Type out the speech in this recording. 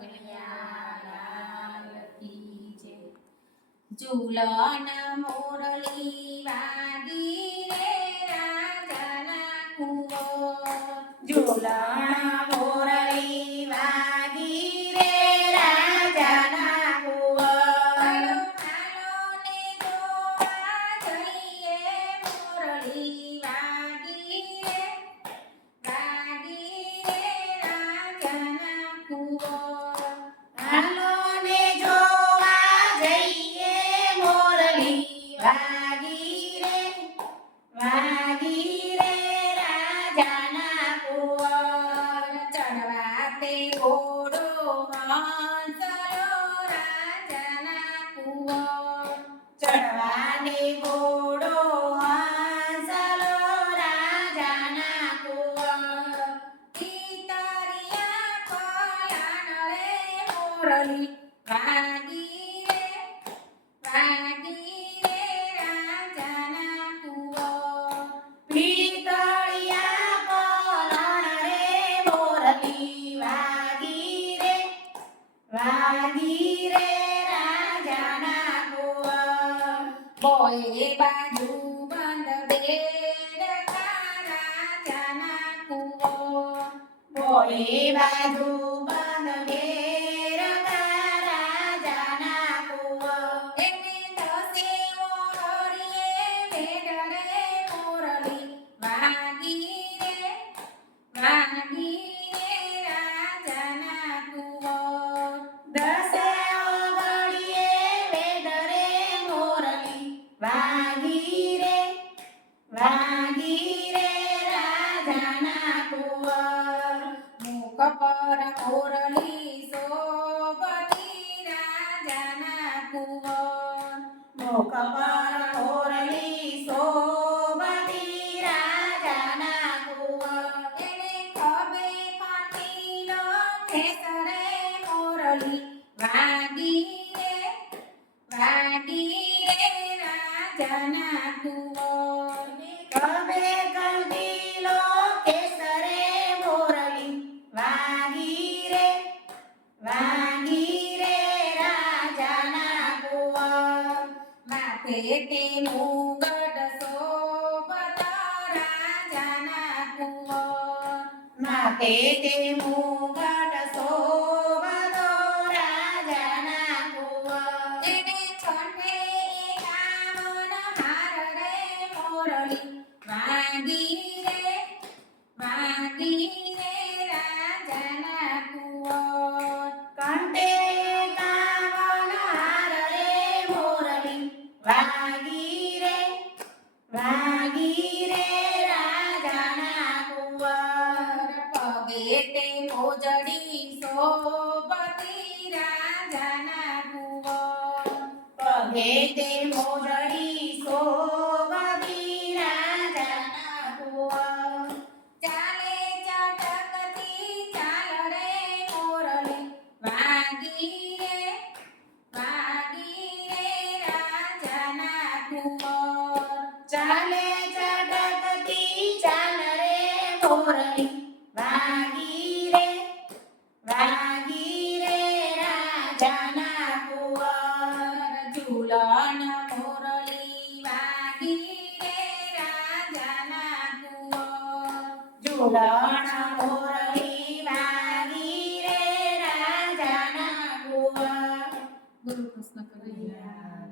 કનૈયા લાલ કી જય. ઝૂલન મોરલી વાગી રે રાજાના કુંવર. ઝૂલન મોરલી વાગી રે રાજાના કુંવર. હાલો ને જોવા જઈએ મોરલી વાગી રે રાજાના કુંવર. હાલો ને જોવા જઈએ મોરલી વાગી રે રાજાના કુંવર. ચડવા તે ઘોડો હંસલો રાજાના કુંવર. ચડવાને ઘોડો હંસલો રાજાના કુંવર. તીતરિયા પલાણલે મોરલી વાગી રે રાજાના કુંવર. પિતળિયા પલણ રે મોરલી વાગી રે રાજાના કુંવર. બોએ બાજુ બંધ બેડકા રાજાના કુંવર. બોએ બાજુ બંધ બેડકા રાજાના કુંવર. એને દસે ઓળીએ બેડ રે મોરલી વાગી રે રાજાના કુંવર. દસે ઓગળીએ વેદ રે મોરલી વાગી રે રાજાના કુંવર. મુખ પર મોરલી શોભતી રાજાના કુંવર. મુખ પર મોરલી શોભતી રાજાના કુંવર. એને ખભે કંઠીલો કેસરે મોરલી વાગી રે રાજાના કુંવર. ખભે કંઠીલો કેસરે મોરલી વાગી રે રાજાના કુંવર. માથે તે મુગટ શોભતા રાજાના કુંવર. માથે તે મુગટ શોભતો રાજાના કુંવર. એને કંઠે એકાવન હાર રે મોરલી વાગી રે રાજાના કુંવર. કંઠે એકાવન હાર રે મોરલી વાગી રે રાજાના કુંવર. પગે તે મોજડી શોભતી રાજાના કુંવર. પગે તે મોજડી શોભતી રાજાના કુંવર. ચાલે ચટકતી ચાલ રે મોરલી વાગી રે રાજાના કુંવર. ચાલે ચટકતી ચાલ રે મોરલી વાગી રે રાજાના કુંવર. ઝૂલન મોરલી વાગી રે રાજાના કુંવર. ઝૂલન મોરલી વાગી રે રાજાના કુંવર. ગુરુ કૃષ્ણ કનૈયા